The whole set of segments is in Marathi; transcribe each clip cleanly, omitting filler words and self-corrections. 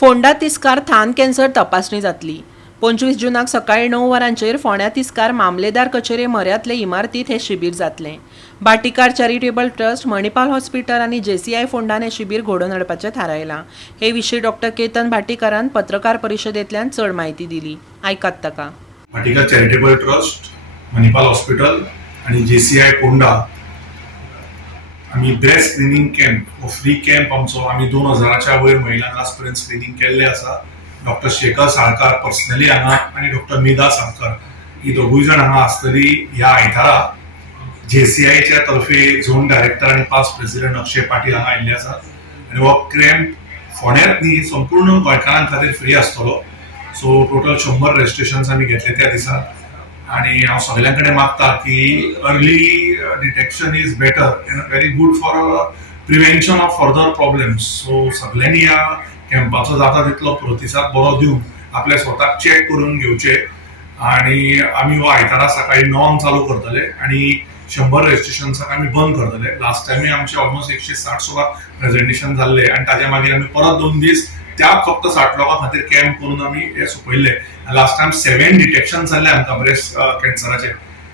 फोंडा तिस्कार थान कॅन्सर तपासणी जातली। 25 जूनाक सकाळी 9 वरांचेर फोंड्या तिस्कार मामलेदार कचेरे म्हऱ्यांतले इमारतीत हे शिबीर जातलें। Bhatikar charitable trust, Manipal hospital आनी JCI फोंडान हे शिबीर घडोवन हाडपाचें थारायलां। हे विशीं डॉ. केतन भाटीकारान पत्रकार परिशदेंतल्यान चड म्हायती दिली। आयकात ताका। Bhatikar charitable trust, Manipal hospital आणि JCI फोंडा आम्ही ब्रेस्ट स्क्रीनिंग कॅम्प हो फ्री कॅम्प आमचो आम्ही 2000च्या वयर महिलांक आज पर्यंत स्क्रीनिंग केल्ले आसा। डॉ. शेखर साळकार पर्सनली हांगा आणि डॉ. मेधा साळकार ही दोगूय जाण हांगा आसतली। ह्या आयतारा JCIच्या तर्फे झोन डायरेक्टर आणि पास्ट प्रेसिडेंट अक्षय पाटील हांगा आयिल्ले आसा आणि हो कॅम्प फोंड्यांत न्ही संपूर्ण गोंयकारां खातीर फ्री आसतलो। सो टोटल 100 रजिस्ट्रेशन्स आम्ही घेतले त्या दिसा आणि हांव सगळ्यां कडेन मागता की early detection is better end very good for prevention of further problems. So सगळ्यांनी ह्या कॅम्पाचो जाता तितलो प्रतिसाद बरो दिवन आपल्या स्वताक चेक करून घेवचे आणि आम्ही हो आयतारा सकाळी 9 चालू करतले आणि 100 रजिस्ट्रेशन्साक आम्ही बंद करतले। लास्ट टायमी आमचे ऑलमोस्ट 160 सुद्धा प्रेझेंटेशन जाल्ले आणि ताज्या मागीर आम्ही परत 2 दीस त्या फक्त 60 लोकां खातीर कॅम्प करून आम्ही हे सोपयले। लास्ट टाइम 7 डिटेक्शन जाल्ले आमकां ब्रेस्ट कॅन्सराचे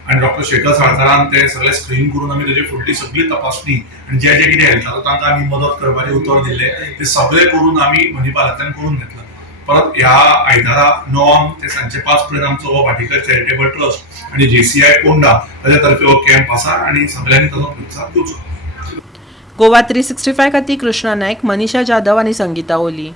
आणि डॉ. शेखर साळकारान ते सगळे स्क्रीन करून आम्ही तेजी फुडली सगळी तपासणी आणि जे जे कितें हेल्थाचो तांकां आम्ही मदत करपाचे उतर दिले ते सगळे करून आम्ही मणिपालांतल्यान करून घेतला। परत ह्या आयतारा 9 ते सांजे 5 पर्यंत आमचो हो भाटीकर चॅरिटेबल ट्रस्ट आणि JCI फोंडा ताच्या तर्फे हो कॅम्प आसा आणि सगळ्यांनी ताचो प्रतिसाद दिवचो। गोवा 365 खातीर कृष्णा नायक, मनीषा जाधव आनी संगीता ओली।